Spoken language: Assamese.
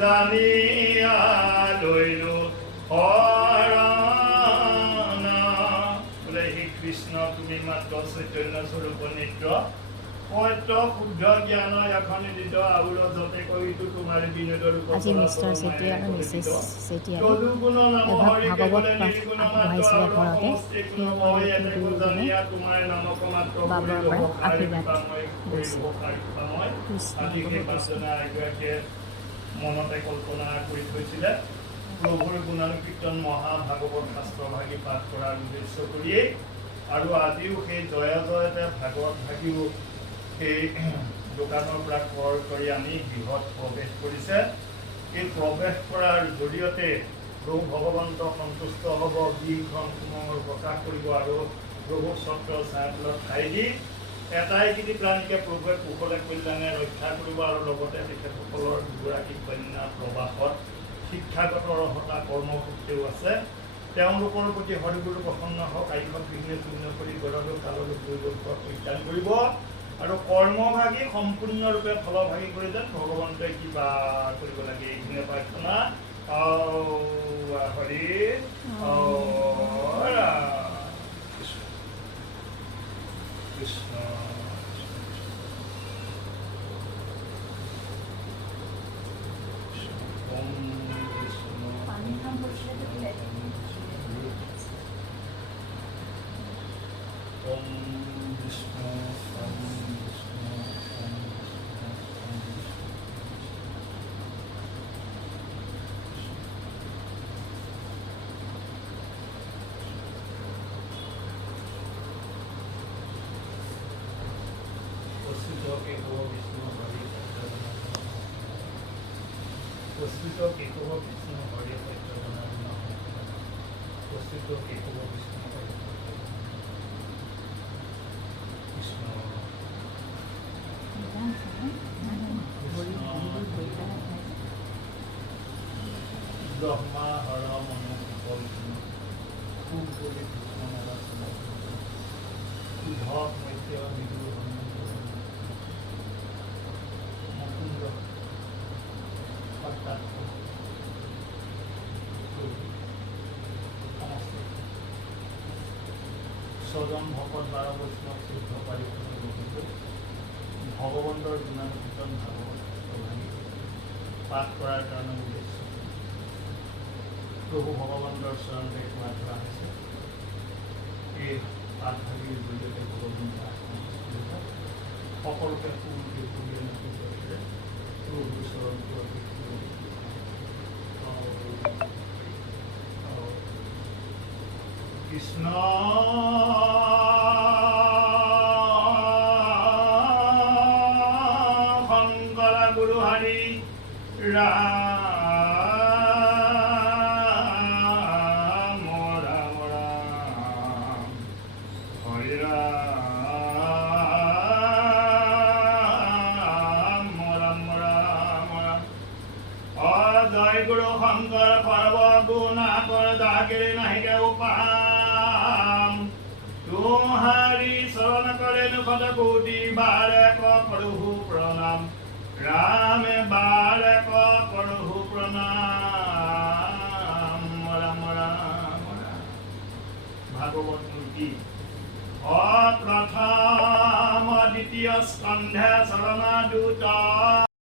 জানিয়া লইলো শৰণ বোলে হে কৃষ্ণ তুমি মাত্ৰ চৈতন্য স্বৰূপ নিত্য পবিত্ৰ শুদ্ধ জ্ঞান এখন দিত আউৰ যতে কৰিতো তোমাৰ বিনোদৰ আজি মিষ্টাৰ চেতিয়া আৰু মিছেছ চেতিয়া ভাগৱত পাঠ আগবঢ়াইছিলে ঘৰতে বাবৰ পৰা আশীৰ্বাদ লৈছে মনতে কল্পনা কৰি থৈছিলে প্ৰভুৰ গুণানুকীৰ্তন মহাভাগৱত শাস্ত্ৰভাগী পাঠ কৰাৰ উদ্দেশ্য কৰিয়েই আৰু আজিও সেই জয় জয়তে ভাগৱত ভাগীও সেই দোকানৰ পৰা ক্ৰয় কৰি আনি গৃহত প্ৰৱেশ কৰিছে। এই প্ৰৱেশ কৰাৰ জৰিয়তে প্ৰভু ভগৱন্ত সন্তুষ্ট হ'ব, বিখন কুমঙৰ প্ৰকাশ কৰিব আৰু প্ৰভু চক্ৰ ছায়াতলত ঠাই দি এটাই কিনি প্ৰাণীকে প্ৰভুৱে কুশলে কল্যাণে ৰক্ষা কৰিব আৰু লগতে তেখেতসকলৰ দুগৰাকী কন্যা প্ৰবাসত শিক্ষাগত অৰ্হতা কৰ্মসূত্ৰেও আছে। তেওঁলোকৰ প্ৰতি হৰিগুৰু প্ৰসন্ন হওক, আয়ুষত বিঘ্নে শূন্য কৰি গৌৰৱ কাললৈ পৰিত্ৰাণ কৰিব আৰু কৰ্মভাগী সম্পূৰ্ণৰূপে ফলভাগী কৰি যেন ভগৱন্তই কিবা কৰিব লাগে এইখিনিয়ে প্ৰাৰ্থনা। হৰি কৃষ্ণ প্রস্তুত কেশব বিষ্ণু হরে সত্যনারায়ণ প্রস্তুত কেশব বিষ্ণু হরে কৃষ্ণ ব্রহ্মা হর মন খুব বলে কৃষ্ণ নারায়ণ উদ্ধব মৈত্র বিদুর মুকুন্দ অর্থাৎ স্বজন ভকত বাৰ বৈষ্ণৱ শুদ্ধ পাৰিষদৰ বহুতো ভগৱন্তৰ গুণানুকীৰ্তন ভাগৱত পাঠ কৰাৰ কাৰণে উদ্দেশ্য প্ৰভু ভগৱন্তৰ চৰণতে কোৱা ধৰা হৈছে। এই পাঠভাগীৰ জৰিয়তে ভগৱন্তৰ সকলোকে সুৰকে সুৰিয়ানকি কৰিছে প্ৰভুৰ চৰণটো কৃষ্ণ শংকৰ গুৰু হৰি ৰাম ৰাম ৰাম হৰি ৰাম ৰাম ৰাম ৰাম জয় গুৰু শংকৰ সৰ্বগুণাকৰ জাগিৰ নাহিকে উপাম तुम्हारी शरण करे नुखत कोटि बालक प्रभु प्रणाम राम बालक प्रभु प्रणाम राम राम भागवत मूर्ति प्रथम द्वितीय स्कंधे शरण दूत